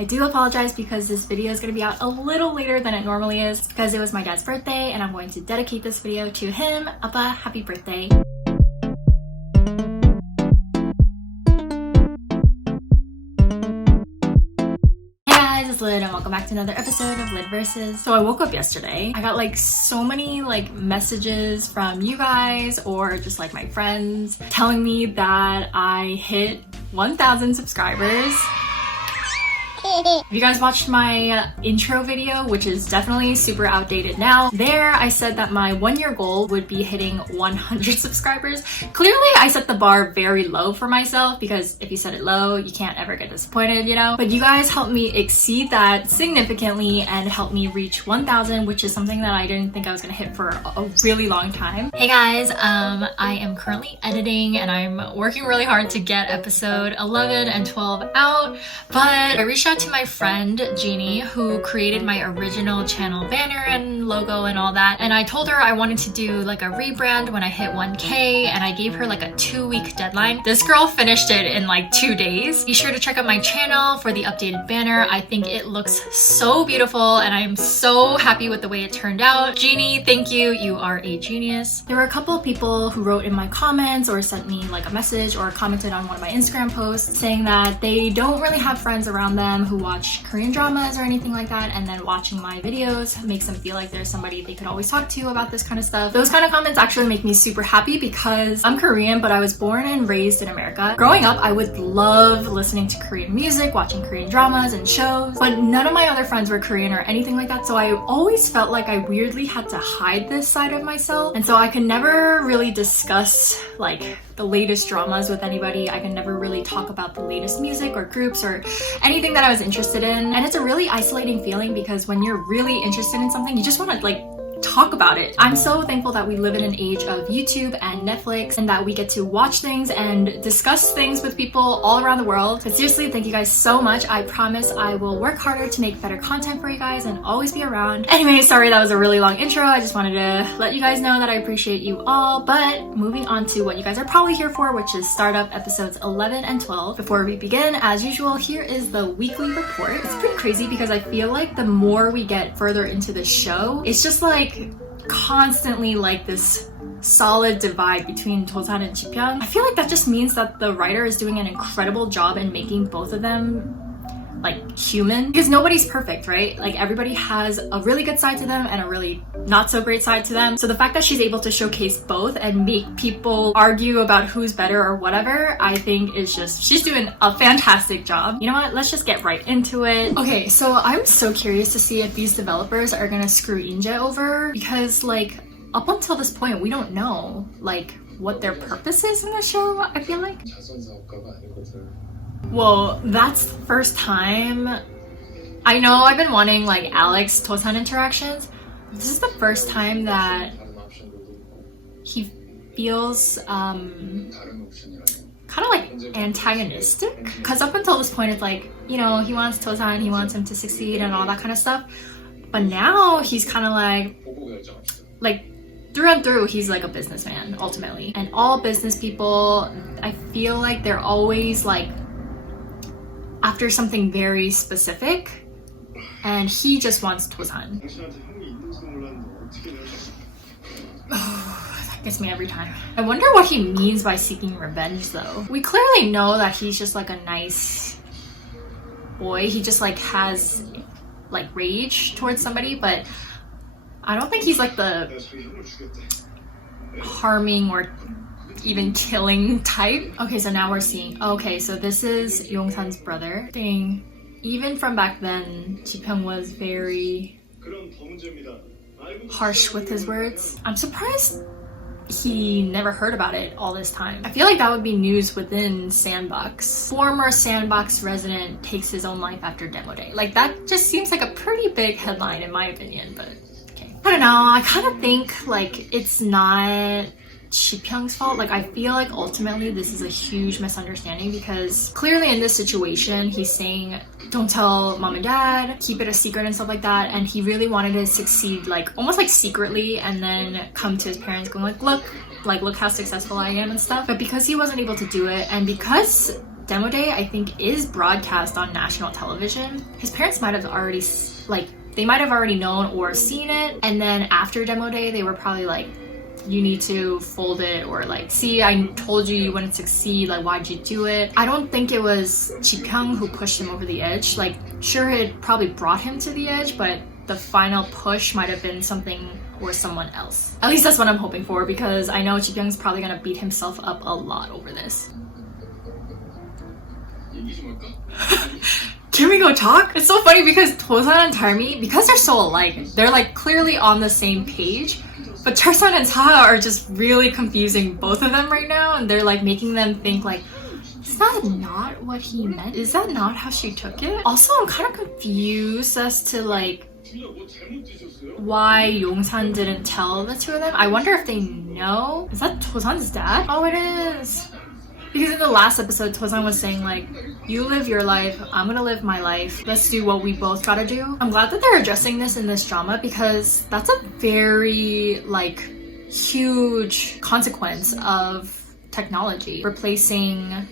I do apologize because this video is going to be out a little later than it normally is because it was my dad's birthday and I'm going to dedicate this video to him. Appa, happy birthday. It's Lyd and welcome back to another episode of lydversus. So I woke up yesterday. I got like so many messages from you guys or just like my friends telling me that I hit 1,000 subscribers. If you guys watched my intro video, which is definitely super outdated now, there I said that my 1-year goal would be hitting 100 subscribers. Clearly I set the bar very low for myself because if you set it low, you can't ever get disappointed, you know? But you guys helped me exceed that significantly and helped me reach 1,000, which is something that I didn't think I was gonna hit for a really long time. Hey guys, I am currently editing and I'm working really hard to get episode 11 and 12 out, but I reached out to my friend JEANIE who created my original channel banner and logo and all that, and I told her I wanted to do like a rebrand when I hit 1K, and I gave her like a 2-week deadline. This girl finished it in like 2 days. Be sure to check out my channel for the updated banner. I think it looks so beautiful and I'm so happy with the way it turned out. JEANIE, thank you. You are a genius. There were a couple of people who wrote in my comments or sent me like a message or commented on one of my Instagram posts saying that they don't really have friends around them who watch Korean dramas or anything like that, and then watching my videos makes them feel like there's somebody they could always talk to about this kind of stuff. Those kind of comments actually make me super happy because I'm Korean, but I was born and raised in America. Growing up, I would love listening to Korean music, watching Korean dramas and shows, but none of my other friends were Korean or anything like that, so I always felt like I weirdly had to hide this side of myself, and so I could never really discuss like the latest dramas with anybody. I can never really talk about the latest music or groups or anything that I was interested in. And it's a really isolating feeling because when you're really interested in something, you just want to like talk about it. I'm so thankful that we live in an age of YouTube and Netflix and that we get to watch things and discuss things with people all around the world. But seriously, thank you guys so much. I promise I will work harder to make better content for you guys and always be around. Anyway, sorry that was a really long intro. I just wanted to let you guys know that I appreciate you all. But moving on to what you guys are probably here for, which is startup episodes 11 and 12. Before we begin, as usual, here is the weekly report. It's pretty crazy because I feel like the more we get further into the show, it's just like constantly like this solid divide between Tosan and Ji-pyung. I feel like that just means that the writer is doing an incredible job in making both of them like human, because nobody's perfect, right? Like everybody has a really good side to them and a really not so great side to them. So the fact that she's able to showcase both and make people argue about who's better or whatever, I think is just, she's doing a fantastic job. You know what? Let's just get right into it. Okay, so I'm so curious to see if these developers are gonna screw Inje over, because like up until this point, we don't know like what their purpose is in the show, I feel like. Well, that's the first time. I know I've been wanting like Alex Tosan interactions. This is the first time that he feels kind of like antagonistic, because up until this point it's like, you know, he wants Tosan, he wants him to succeed and all that kind of stuff, but now he's kind of like through and through, he's like a businessman ultimately, and all business people, I feel like they're always like after something very specific, and he just wants Tosan. That gets me every time. I wonder what he means by seeking revenge though. We clearly know that he's just like a nice boy. He just like has like rage towards somebody, but I don't think he's like the harming or even killing type. Okay, so now we're seeing, okay, so this is Yongsan's brother. Dang, even from back then, Ji-pyung was very harsh with his words. I'm surprised he never heard about it all this time. I feel like that would be news within Sandbox. Former Sandbox resident takes his own life after demo day. Like that just seems like a pretty big headline in my opinion, but okay. I don't know, I kind of think like it's not Ji-pyung's fault. Like I feel like ultimately this is a huge misunderstanding, because clearly in this situation he's saying don't tell mom and dad, keep it a secret and stuff like that, and he really wanted to succeed like almost like secretly and then come to his parents going like look how successful I am and stuff. But because he wasn't able to do it, and because demo day, I think, is broadcast on national television. His parents might have already, they might have already known or seen it. And then after demo day, they were probably like, you need to fold it, or like, see, I told you wouldn't succeed, like, why'd you do it? I don't think it was Ji-pyong who pushed him over the edge. Like, sure, it probably brought him to the edge, but the final push might have been something or someone else. At least that's what I'm hoping for, because I know Ji-pyong's probably gonna beat himself up a lot over this. Can we go talk? It's so funny because Tosan and Tarmi, because they're so alike, they're like clearly on the same page, but Charsan and Saha are just really confusing both of them right now, and they're like making them think like, is that not what he meant? Is that not how she took it? Also, I'm kind of confused as to like why Yongsan didn't tell the two of them. I wonder if they know. Is that Tosan's dad? Oh, it is. Because in the last episode, Tosan was saying like, you live your life, I'm gonna live my life. Let's do what we both gotta do. I'm glad that they're addressing this in this drama, because that's a very like huge consequence of technology replacing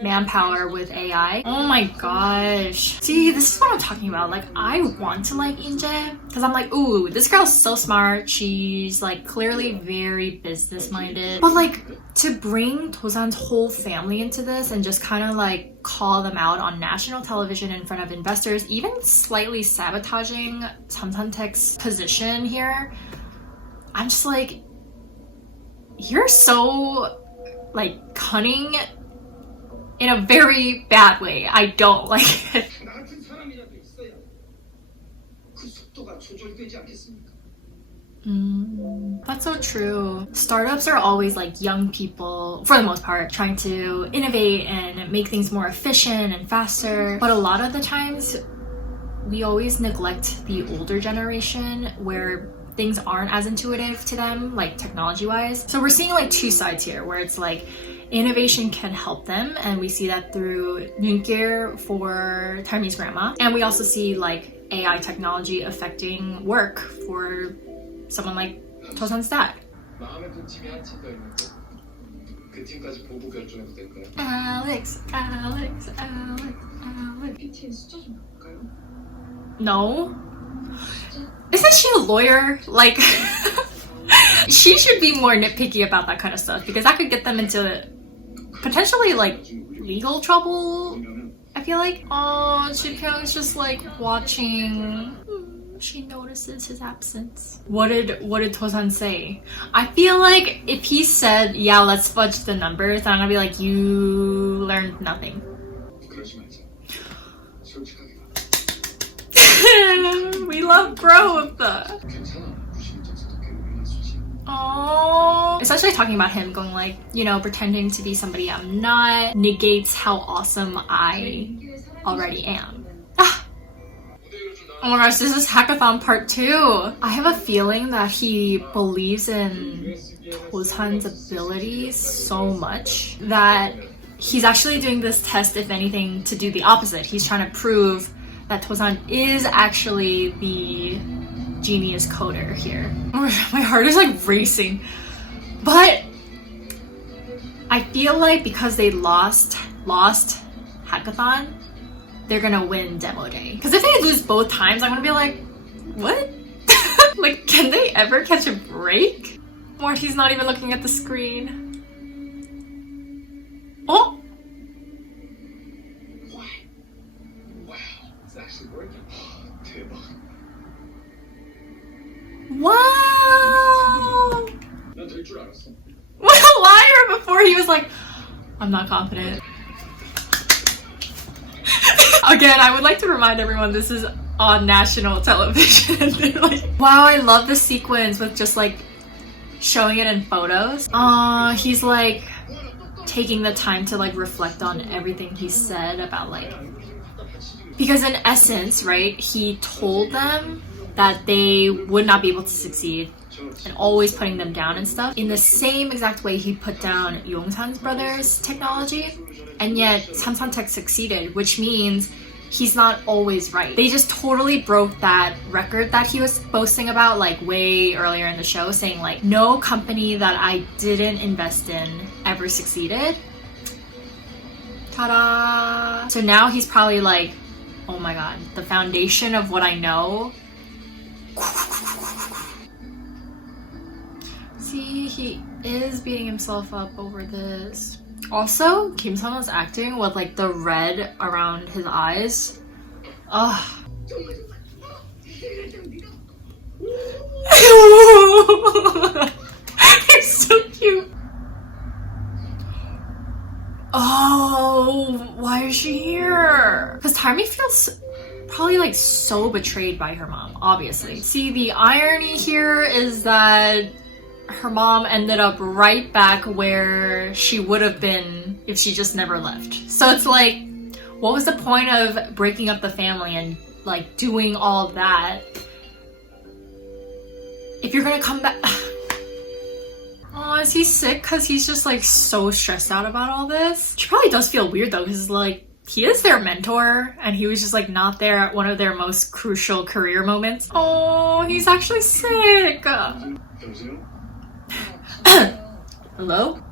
manpower with AI. Oh my gosh. See, this is what I'm talking about. Like, I want to like Inje because I'm like, ooh, this girl's so smart. She's like clearly very business minded. But like, to bring Tosan's whole family into this and just kind of like call them out on national television in front of investors, even slightly sabotaging Samsantech's position here, I'm just like, you're so like cunning in a very bad way. I don't like it. That's so true. Startups are always like young people, for the most part, trying to innovate and make things more efficient and faster. But a lot of the times, we always neglect the older generation where things aren't as intuitive to them, like technology-wise. So we're seeing like two sides here, where it's like innovation can help them, and we see that through Nunkir for Tarmi's grandma. And we also see like AI technology affecting work for someone like Tosan's dad. Alex. No. Isn't she a lawyer? Like, she should be more nitpicky about that kind of stuff, because that could get them into potentially like legal trouble, I feel like. Oh, Ji-pyong's just like watching. She notices his absence. What did Tosan say? I feel like if he said, yeah, let's fudge the numbers, then I'm gonna be like, you learned nothing. We love growth. Oh, especially talking about him going like, you know, pretending to be somebody I'm not negates how awesome I already am. Oh my gosh, this is hackathon part 2. I have a feeling that he believes in Tosan's abilities so much that he's actually doing this test, if anything, to do the opposite. He's trying to prove that Tosan is actually the genius coder here. Oh, my heart is like racing. But I feel like because they lost hackathon, they're gonna win demo day. Because if they lose both times, I'm gonna be like, what? Like, can they ever catch a break? Or he's not even looking at the screen. Oh! Wow! What a liar! Before he was like, I'm not confident. Again, I would like to remind everyone this is on national television. They're like, wow, I love the sequence with just like showing it in photos. He's like taking the time to like reflect on everything he said about like, because in essence, right, he told them that they would not be able to succeed and always putting them down and stuff in the same exact way he put down Yongsan's brother's technology, and yet Samsantech succeeded, which means he's not always right. They just totally broke that record that he was boasting about like way earlier in the show, saying like, no company that I didn't invest in ever succeeded. Ta-da! So now he's probably like, oh my god, the foundation of what I know. See, he is beating himself up over this. Also, Kim Sung-ho's acting with like the red around his eyes. Ugh. He's so cute. Oh, why is she here? Because Taimi feels probably like so betrayed by her mom, obviously. See, the irony here is that her mom ended up right back where she would have been if she just never left. So it's like, what was the point of breaking up the family and like doing all that if you're gonna come back? Oh, is he sick? Because he's just like so stressed out about all this. She probably does feel weird though, because like he is their mentor and he was just like not there at one of their most crucial career moments. Oh, he's actually sick. Hello?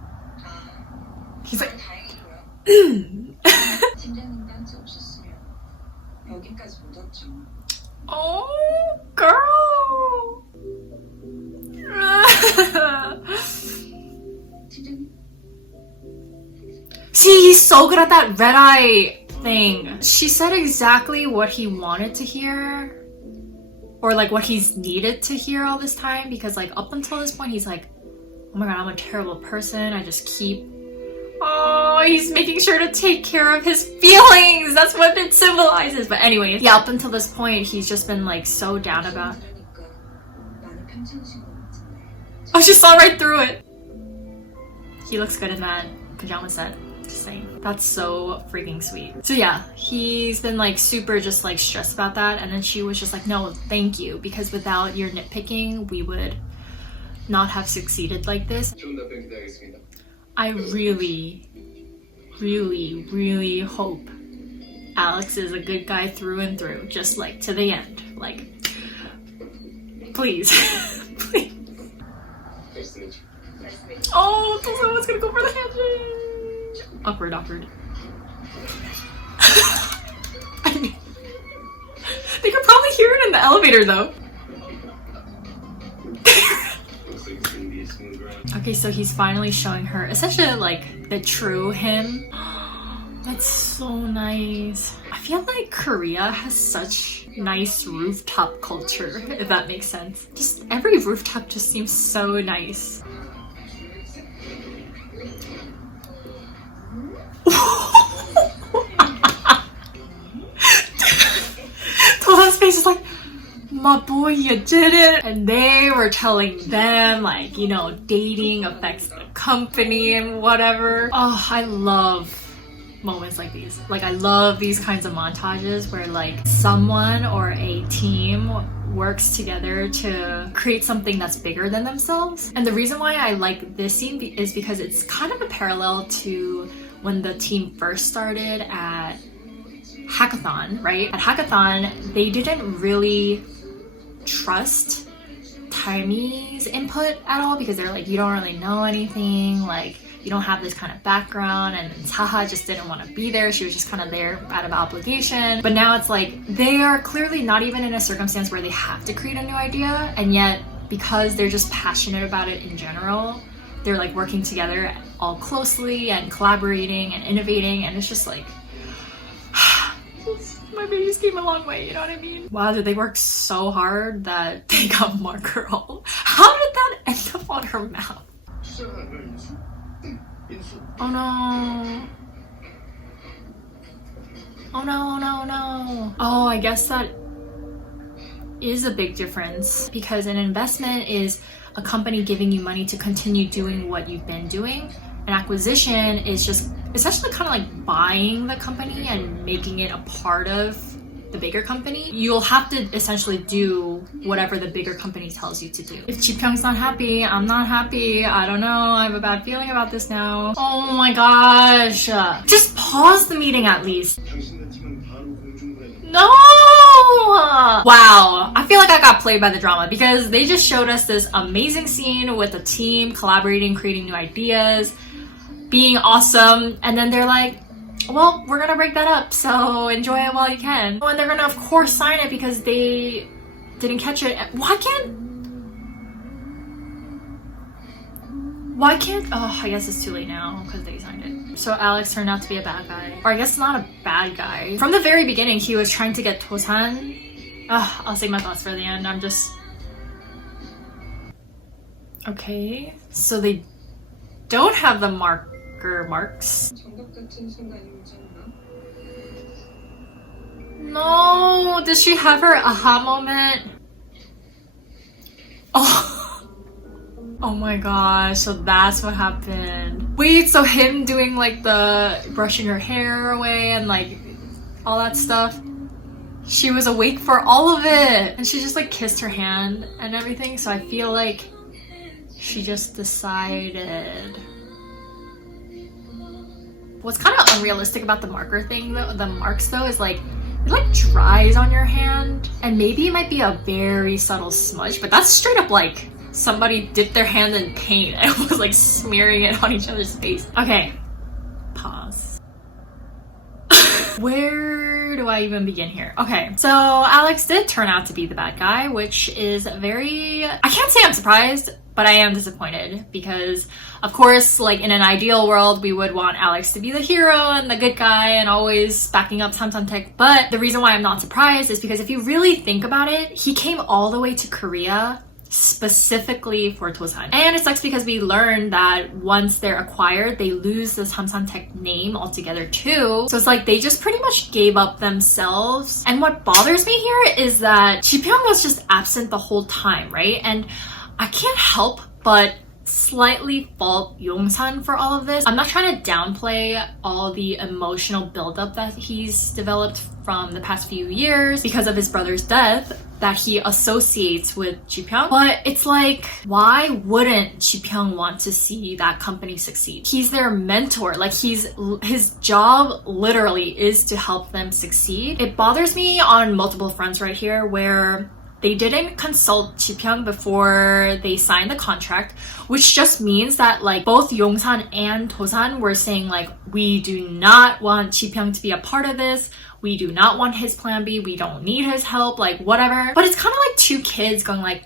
He's like oh, girl. See, he's so good at that red eye thing. She said exactly what he wanted to hear, or like what he's needed to hear all this time, because like up until this point he's like, oh my god, I'm a terrible person, I just keep... Oh, he's making sure to take care of his feelings. That's what it symbolizes. But anyway, yeah, up until this point he's just been like so down about... Oh, she saw right through it. He looks good in that pajama set. Just saying. That's so freaking sweet. So yeah, he's been like super just like stressed about that, and then she was just like, no, thank you, because without your nitpicking we would not have succeeded like this. I really, really, really hope Alex is a good guy through and through, just like to the end. Like, please. Please. Oh, someone's gonna go for the handshake. Awkward, awkward. I mean, they could probably hear it in the elevator though. Okay, so he's finally showing her essentially like the true him. That's so nice. I feel like Korea has such nice rooftop culture, if that makes sense. Just every rooftop just seems so nice. Toda's face is like, my boy, you did it. And they were telling them like, you know, dating affects the company and whatever. Oh, I love moments like these. Like, I love these kinds of montages where like someone or a team works together to create something that's bigger than themselves. And the reason why I like this scene is because it's kind of a parallel to when the team first started at Hackathon, right? At Hackathon, they didn't really trust Taimi's input at all, because they're like, you don't really know anything, like you don't have this kind of background, and Saha just didn't want to be there. She was just kind of there out of obligation. But now it's like they are clearly not even in a circumstance where they have to create a new idea, and yet because they're just passionate about it in general, they're like working together all closely and collaborating and innovating, and it's just like my babies came a long way, you know what I mean? Wow, did they work so hard that they got more girl? How did that end up on her mouth? Oh no. Oh no, no, no. Oh, I guess that is a big difference, because an investment is a company giving you money to continue doing what you've been doing. An acquisition is just essentially kind of like buying the company and making it a part of the bigger company. You'll have to essentially do whatever the bigger company tells you to do. If Ji Pyong's not happy, I'm not happy. I don't know, I have a bad feeling about this now. Oh my gosh. Just pause the meeting at least. No! Wow, I feel like I got played by the drama, because they just showed us this amazing scene with the team collaborating, creating new ideas, being awesome, and then they're like, well, we're gonna break that up, so enjoy it while you can. And they're gonna, of course, sign it because they didn't catch it. Why can't, oh, I guess it's too late now because they signed it. So Alex turned out to be a bad guy. Or I guess not a bad guy. From the very beginning, he was trying to get Tosan. I'll save my thoughts for the end. I'm just... Okay, so they don't have the marks. No, did she have her aha moment? Oh my gosh, so that's what happened. Wait, so him doing like the brushing her hair away and like all that stuff, she was awake for all of it and she just like kissed her hand and everything, so I feel like she just decided. What's kind of unrealistic about the marker thing though, the marks though, is like it like dries on your hand and maybe it might be a very subtle smudge, but that's straight up like somebody dipped their hand in paint and was like smearing it on each other's face. Okay, pause. Where do I even begin here? Okay, so Alex did turn out to be the bad guy, which is very... I can't say I'm surprised, but I am disappointed because, of course, like in an ideal world, we would want Alex to be the hero and the good guy and always backing up Samsung. But the reason why I'm not surprised is because if you really think about it, he came all the way to Korea specifically for Tosan. And it sucks because we learned that once they're acquired, they lose the Samsung name altogether too. So it's like they just pretty much gave up themselves. And what bothers me here is that Ji-pyong was just absent the whole time, right? And I can't help but slightly fault Yongsan for all of this. I'm not trying to downplay all the emotional buildup that he's developed from the past few years because of his brother's death that he associates with Ji-pyong. But it's like, why wouldn't Ji-pyong want to see that company succeed? He's their mentor. Like his job literally is to help them succeed. It bothers me on multiple fronts right here where they didn't consult Ji-pyong before they signed the contract, which just means that like both Yongsan and Tosan were saying like, we do not want Ji-pyong to be a part of this. We do not want his plan B. We don't need his help, like whatever. But it's kind of like two kids going like,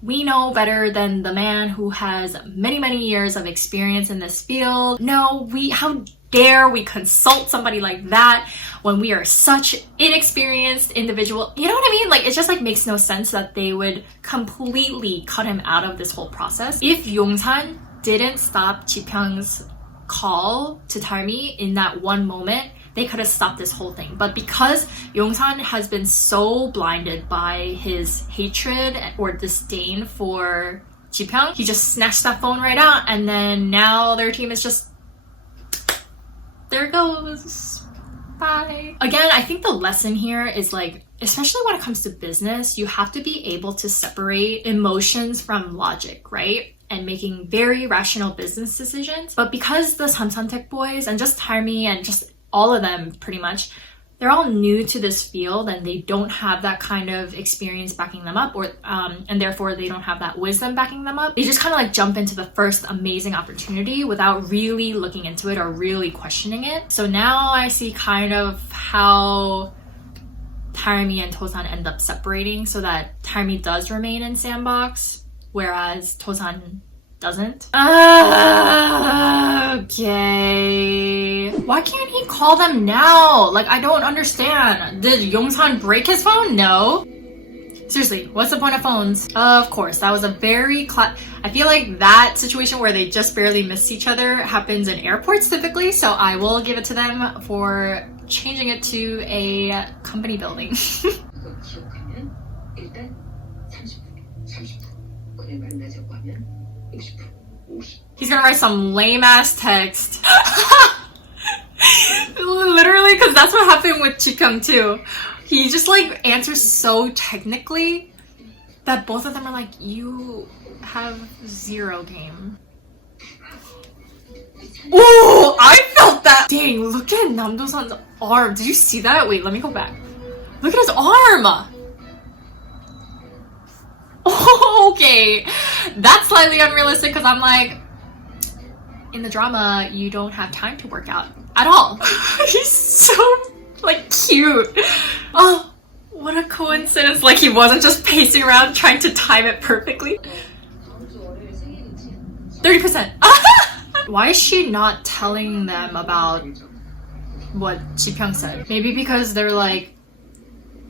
we know better than the man who has many, many years of experience in this field. No, how dare we consult somebody like that when we are such inexperienced individual? You know what I mean? Like, it just like makes no sense that they would completely cut him out of this whole process. If Yongsan didn't stop Ji-pyong's call to Tarmi in that one moment, they could have stopped this whole thing. But because Yongsan has been so blinded by his hatred or disdain for Ji-pyong, he just snatched that phone right out, and then now their team is just, there it goes. Bye. Again, I think the lesson here is like, especially when it comes to business, you have to be able to separate emotions from logic, right? And making very rational business decisions. But because the Samsung boys and just Tarmi and just all of them pretty much, they're all new to this field and they don't have that kind of experience backing them up, or and therefore they don't have that wisdom backing them up. They just kind of like jump into the first amazing opportunity without really looking into it or really questioning it. So now I see kind of how Tarmi and Tosan end up separating so that Tarmi does remain in Sandbox, whereas Tosan doesn't. Okay. Why can't he call them now? Like, I don't understand. Did Yongsan break his phone? No. Seriously, what's the point of phones? Of course, that was a very I feel like that situation where they just barely missed each other happens in airports typically, so I will give it to them for changing it to a company building. He's gonna write some lame ass text. Literally, because that's what happened with Ji-pyong too. He just like answers so technically that both of them are like, you have zero game. Oh, I felt that. Dang, look at Namdo-san's arm. Did you see that? Wait, let me go back. Look at his arm. Okay, that's slightly unrealistic because I'm like, in the drama, you don't have time to work out at all. He's so like cute. Oh, what a coincidence. Like he wasn't just pacing around trying to time it perfectly. 30%. Why is she not telling them about what Ji-pyung said? Maybe because they're like,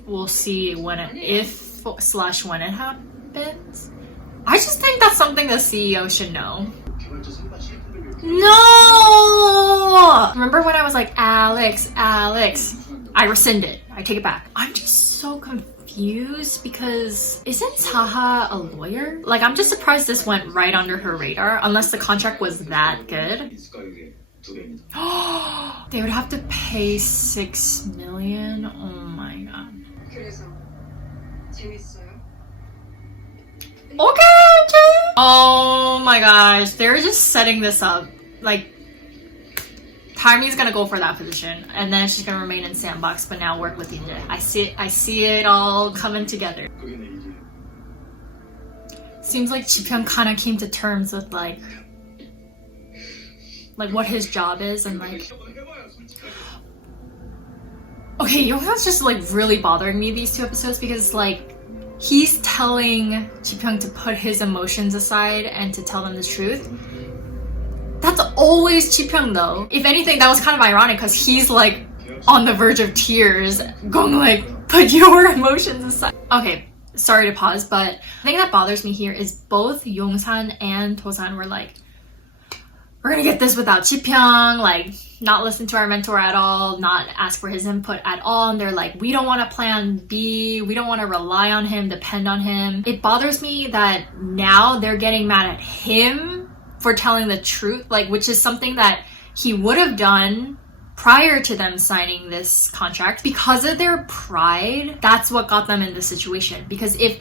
we'll see when it, if / when it happens. I just think that's something the CEO should know. No! Remember when I was like, Alex, I rescind it. I take it back. I'm just so confused because isn't Saha a lawyer? Like, I'm just surprised this went right under her radar, unless the contract was that good. They would have to pay 6 million? Oh my god. Okay. Oh my gosh, they're just setting this up. Like, Taimi's gonna go for that position, and then she's gonna remain in Sandbox, but now work with Inje. I see it all coming together. Seems like Ji-pyung kind of came to terms with like what his job is, and like. Okay, Yonghyun's just like really bothering me these 2 episodes because like he's telling Ji-pyung to put his emotions aside and to tell them the truth. That's always Ji-pyung though. If anything, that was kind of ironic because he's like on the verge of tears, going like, put your emotions aside. Okay, sorry to pause, but the thing that bothers me here is both Yongsan and Tosan were like, we're gonna get this without Ji-pyung, like not listen to our mentor at all, not ask for his input at all. And they're like, we don't want a plan B, we don't want to rely on him, depend on him. It bothers me that now they're getting mad at him for telling the truth, like, which is something that he would have done prior to them signing this contract. Because of their pride, that's what got them in this situation. Because if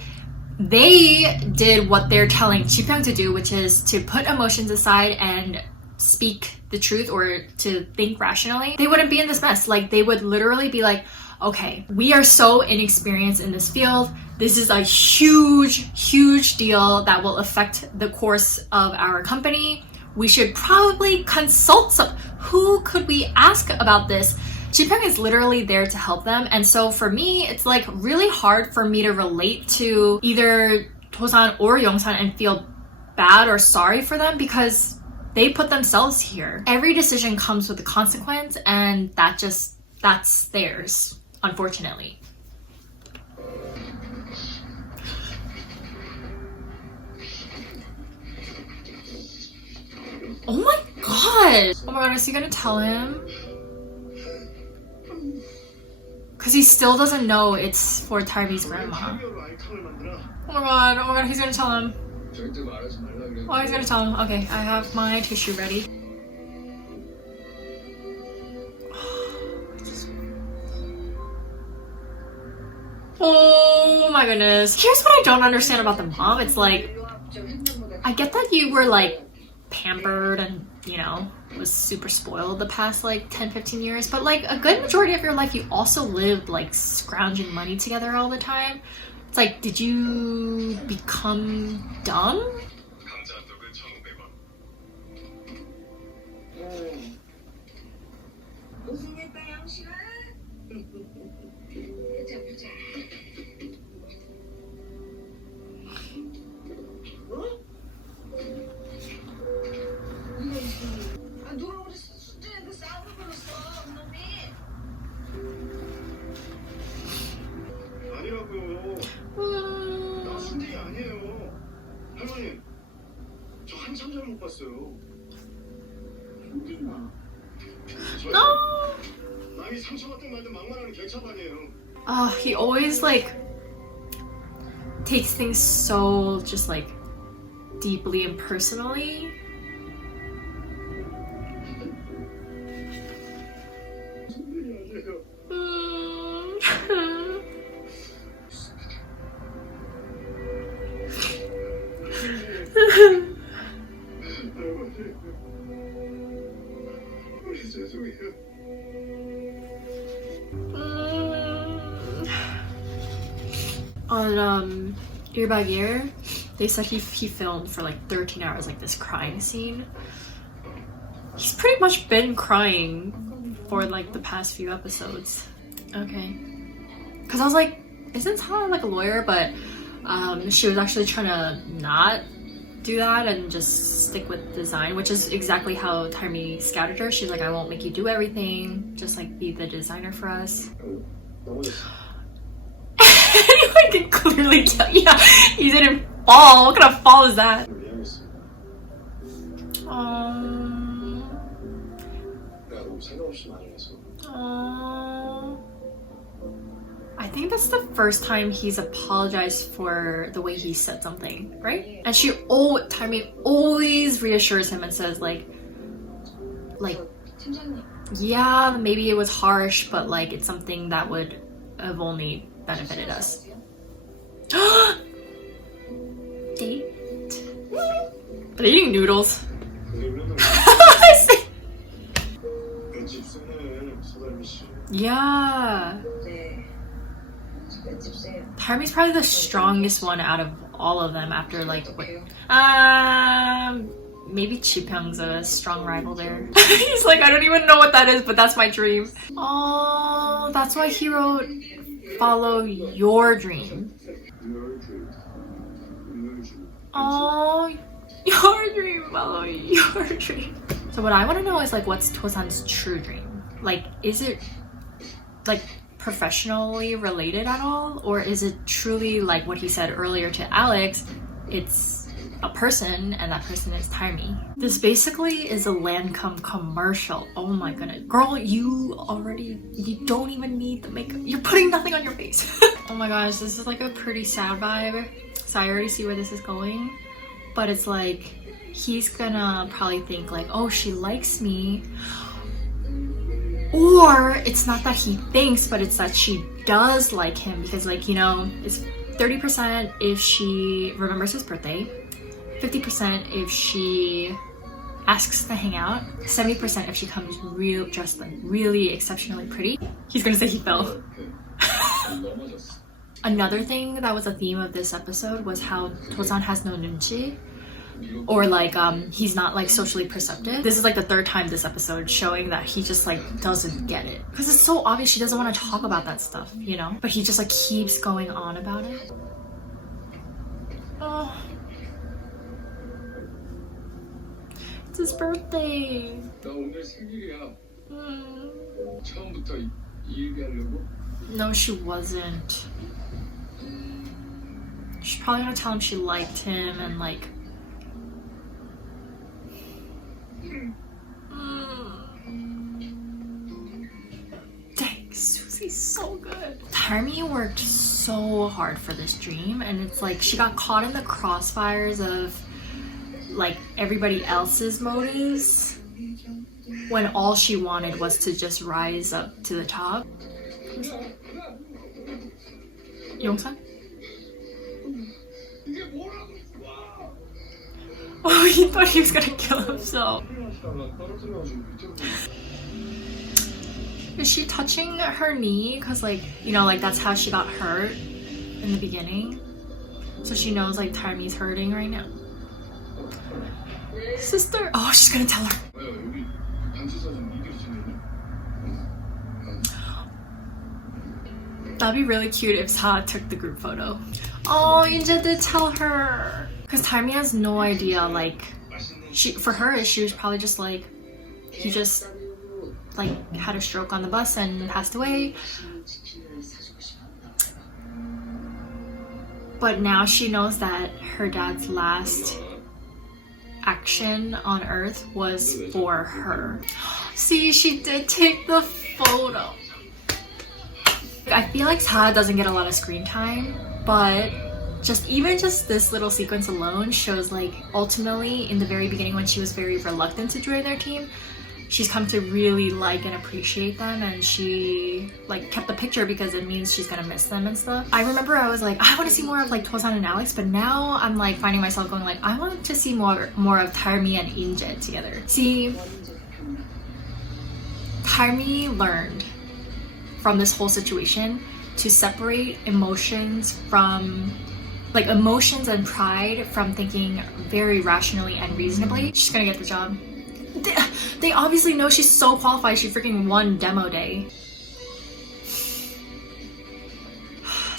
they did what they're telling Ji-pyung to do, which is to put emotions aside and speak the truth or to think rationally, they wouldn't be in this mess. Like, they would literally be like, okay, we are so inexperienced in this field. This is a huge deal that will affect the course of our company. We should probably consult who could we ask about this? Ji-pyung is literally there to help them. And so for me, it's like really hard for me to relate to either Tosan or Yongsan and feel bad or sorry for them because they put themselves here. Every decision comes with a consequence, and that's theirs, unfortunately. Oh my god! Oh my god, is he gonna tell him? Because he still doesn't know it's for Taimi's grandma. Oh my god, he's gonna tell him. Oh, he's gonna tell him. Okay, I have my tissue ready. Oh my goodness. Here's what I don't understand about the mom. It's like, I get that you were like pampered and, you know, was super spoiled the past like 10-15 years, but like a good majority of your life you also lived like scrounging money together all the time. It's like, did you become dumb? 나 순진이 아니에요. 할머니, 저 한참 잘 못 봤어요. 순진아. 남이 상처받든 말든 막말하는 개차반이에요. He always like takes things so just like deeply and personally. On Year by Year, they said he filmed for like 13 hours like this crying scene. He's pretty much been crying for like the past few episodes. Okay. Because I was like, isn't Tana like a lawyer? But she was actually trying to not do that and just stick with design, which is exactly how Taimi scouted her. She's like, I won't make you do everything, just like be the designer for us. I can clearly tell. Yeah, he didn't fall. What kind of fall is that? I think that's the first time he's apologized for the way he said something, right? And Taimi always reassures him and says like, yeah, maybe it was harsh, but like it's something that would have only benefited us. Date? But they're eating noodles. Yeah. Taimi's probably the strongest one out of all of them after like maybe Chipyoung's a strong rival there. He's like, I don't even know what that is, but that's my dream. Oh, that's why he wrote follow your dream. Oh, your dream, follow your dream. So what I want to know is like, what's Tosan's true dream? Like, is it like professionally related at all, or is it truly like what he said earlier to Alex? It's a person, and that person is Taimi. This basically is a Lancome commercial. Oh my goodness, girl, you don't even need the makeup. You're putting nothing on your face. Oh my gosh, this is like a pretty sad vibe. So I already see where this is going, but it's like he's gonna probably think like, oh, she likes me. Or it's not that he thinks, but it's that she does like him, because like, you know, it's 30% if she remembers his birthday, 50% if she asks to hang out, 70% if she comes dressed like really exceptionally pretty. He's gonna say he fell. Another thing that was a theme of this episode was how Tosan has no nunchi, or like he's not like socially perceptive. This is like the third time this episode showing that he just like doesn't get it, because it's so obvious she doesn't want to talk about that stuff, you know, but he just like keeps going on about it. Oh, it's his birthday. No, she wasn't. She's probably gonna tell him she liked him and like dang, Susie's so good. Taimi worked so hard for this dream, and it's like she got caught in the crossfires of like everybody else's motives when all she wanted was to just rise up to the top. Yongsan? Oh, he thought he was gonna kill himself. Is she touching her knee? Cause like, you know, like that's how she got hurt in the beginning. So she knows like Taimi's hurting right now. Sister! Oh, she's gonna tell her. That'd be really cute if Sa took the group photo. Oh, Yunja did tell her. Because Taimi has no idea, like, for her, she was probably just like, he just, like, had a stroke on the bus and passed away. But now she knows that her dad's last action on Earth was for her. See, she did take the photo. I feel like Sa doesn't get a lot of screen time, but even just this little sequence alone shows like ultimately in the very beginning when she was very reluctant to join their team, she's come to really like and appreciate them, and she like kept the picture because it means she's gonna miss them and stuff. I remember I was like, I want to see more of like Tosan and Alex, but now I'm like finding myself going like, I want to see more of Taimi and Inje together. See, Taimi learned from this whole situation to separate emotions and pride from thinking very rationally and reasonably. She's gonna get the job. They obviously know she's so qualified. She freaking won demo day.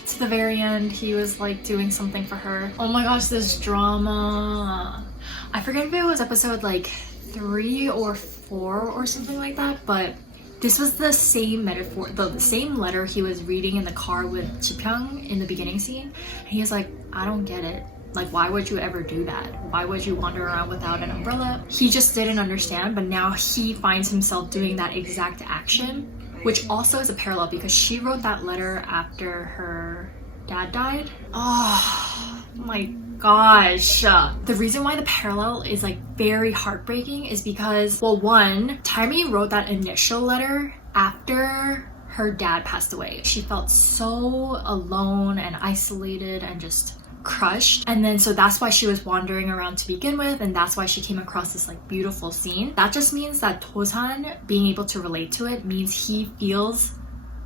To the very end, he was like doing something for her. Oh my gosh, this drama. I forget if it was episode like 3 or 4 or something like that, but this was the same metaphor, the same letter he was reading in the car with Ji-pyung in the beginning scene. And he was like, I don't get it. Like, why would you ever do that? Why would you wander around without an umbrella? He just didn't understand, but now he finds himself doing that exact action, which also is a parallel because she wrote that letter after her dad died. Oh my gosh. The reason why the parallel is like very heartbreaking is because, well, one, Taimi wrote that initial letter after her dad passed away. She felt so alone and isolated and just crushed, and then so that's why she was wandering around to begin with, and that's why she came across this like beautiful scene. That just means that Tosan being able to relate to it means he feels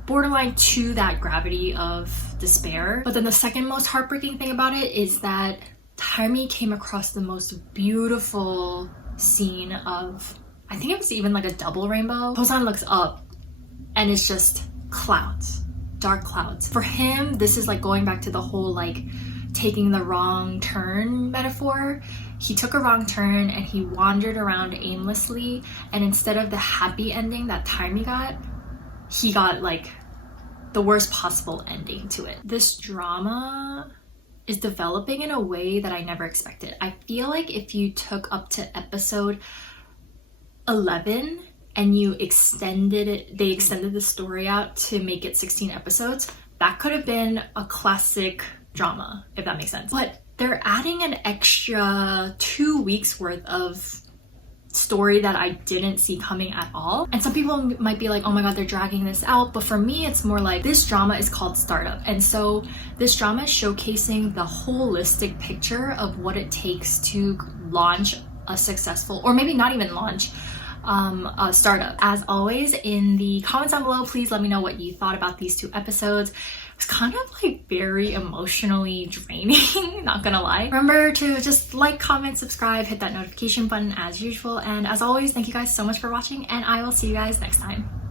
borderline to that gravity of despair. But then the second most heartbreaking thing about it is that Taimi came across the most beautiful scene of, I think it was even like a double rainbow. Tosan looks up and it's just clouds, dark clouds. For him, this is like going back to the whole like taking the wrong turn metaphor. He took a wrong turn and he wandered around aimlessly, and instead of the happy ending that Taimi got, he got like the worst possible ending to it. This drama is developing in a way that I never expected. I feel like if you took up to episode 11 and you extended it, they extended the story out to make it 16 episodes, that could have been a classic drama, if that makes sense. But they're adding an extra 2 weeks worth of story that I didn't see coming at all. And some people might be like, oh my god, they're dragging this out. But for me, it's more like this drama is called Startup. And so this drama is showcasing the holistic picture of what it takes to launch a successful, or maybe not even launch, a startup. As always, in the comments down below, please let me know what you thought about these 2 episodes. It was kind of like very emotionally draining, not gonna lie. Remember to just like, comment, subscribe, hit that notification button as usual. And as always, thank you guys so much for watching, and I will see you guys next time.